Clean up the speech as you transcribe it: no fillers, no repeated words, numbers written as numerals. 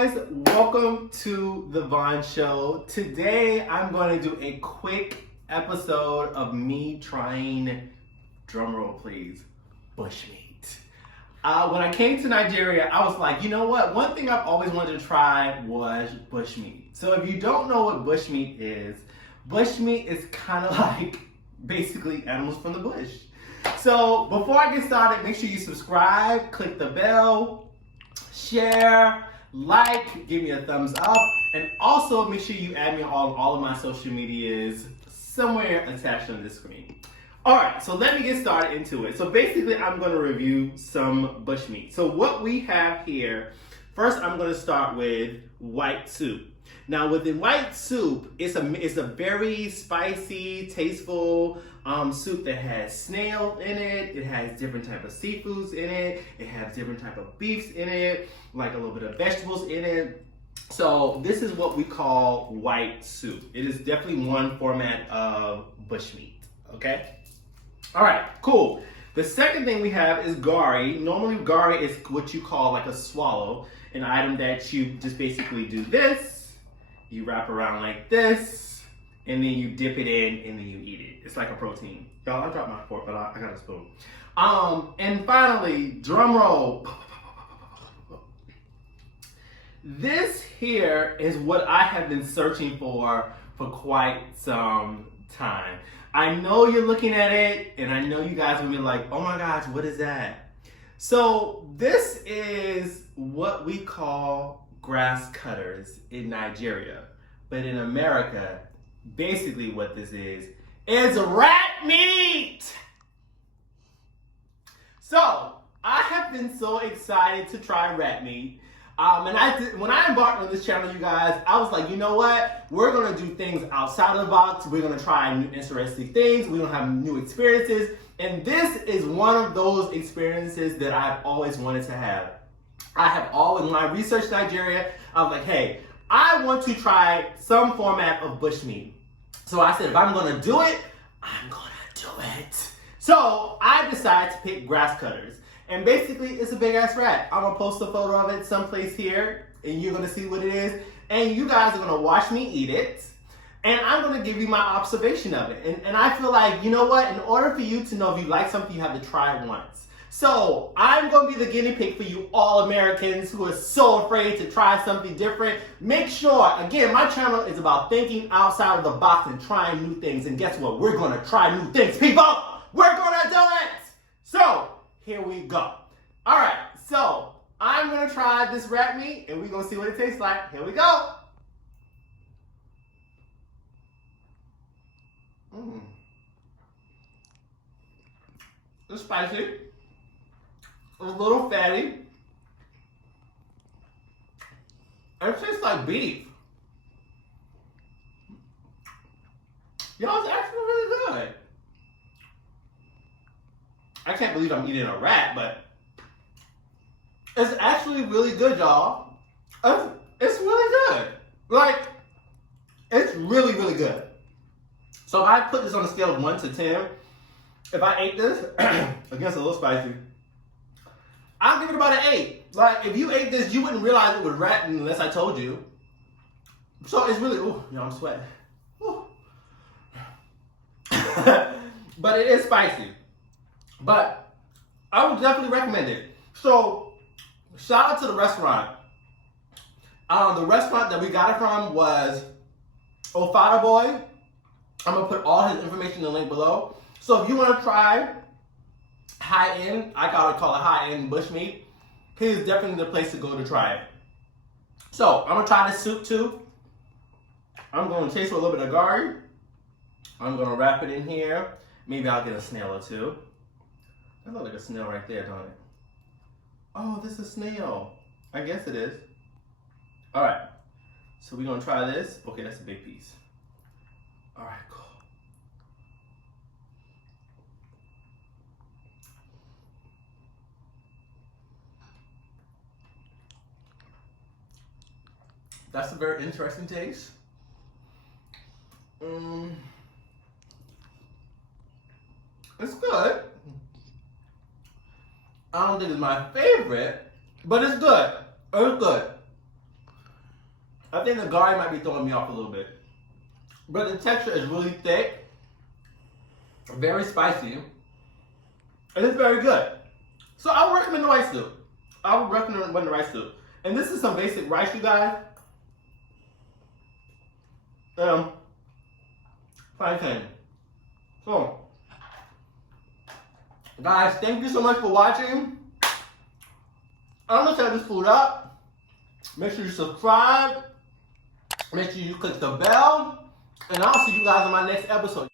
guys, welcome to the Vaughn Show. Today I'm going to do a quick episode of me trying, drumroll please, bushmeat. When I came to Nigeria, I was like, you know what? One thing I've always wanted to try was bushmeat. So if you don't know what bushmeat is kind of like basically animals from the bush. So before I get started, make sure you subscribe, click the bell, share, like, give me a thumbs up, and also make sure you add me on all of my social medias somewhere attached on the screen. Alright, so let me get started into it. So basically I'm going to review some bushmeat. So what we have here, first I'm going to start with white soup. Now within white soup, it's a very spicy, tasteful soup that has snail in it. It has different type of seafoods in it. It has different type of beefs in it, like a little bit of vegetables in it. So this is what we call white soup. It is definitely one format of bushmeat, okay? All right, cool. The second thing we have is gari. Normally gari is what you call like a swallow, an item that you just basically do this, you wrap around like this, and then you dip it in and then you eat it. It's like a protein. Y'all, I dropped my fork, but I got a spoon. And finally, drum roll. This here is what I have been searching for quite some time. I know you're looking at it, and I know you guys will be like, oh my gosh, what is that? So this is what we call grass cutters in Nigeria. But in America, basically what this is rat meat! So, I have been so excited to try rat meat. When I embarked on this channel, you guys, I was like, you know what? We're gonna do things outside of the box. We're gonna try new interesting things. We're gonna have new experiences. And this is one of those experiences that I've always wanted to have. When I researched Nigeria, I was like, hey, I want to try some format of bushmeat. So I said, if I'm gonna do it, I'm gonna do it. So I decided to pick grass cutters. And basically, it's a big ass rat. I'm gonna post a photo of it someplace here, and you're gonna see what it is. And you guys are gonna watch me eat it. And I'm gonna give you my observation of it. And I feel like, you know what? In order for you to know if you like something, you have to try it once. So I'm gonna be the guinea pig for you all Americans who are so afraid to try something different. Make sure, again, my channel is about thinking outside of the box and trying new things. And guess what? We're gonna try new things, people. We're gonna do it. So here we go. All right, so I'm gonna try this rat meat and we're gonna see what it tastes like. Here we go. It's spicy. A little fatty. It tastes like beef. Y'all, it's actually really good. I can't believe I'm eating a rat, but it's actually really good, y'all. It's really good. Like, it's really, really good. So if I put this on a scale of 1 to 10, if I ate this, against a little spicy, I'll give it about an 8. Like, if you ate this, you wouldn't realize it was rat unless I told you. So it's really, ooh, y'all, I'm sweating. But it is spicy. But I would definitely recommend it. So, shout out to the restaurant. The restaurant that we got it from was Ofadaboy. I'm going to put all his information in the link below. So if you want to try high-end, I gotta call it high-end bushmeat, here's definitely the place to go to try it. So, I'm going to try this soup too. I'm going to taste with a little bit of gari. I'm going to wrap it in here. Maybe I'll get a snail or two. That looks like a snail right there, don't it? Oh, this is a snail. I guess it is. All right. So we're going to try this. Okay, that's a big piece. All right, cool. That's a very interesting taste. It's good. I don't think it's my favorite, but it's good. It's good. I think the garlic might be throwing me off a little bit. But the texture is really thick, very spicy, and it's very good. So I would recommend the rice stew. I would recommend the rice stew. And this is some basic rice, you guys. Plantain. So, guys, thank you so much for watching. I'm gonna set this food up. Make sure you subscribe. Make sure you click the bell. And I'll see you guys in my next episode.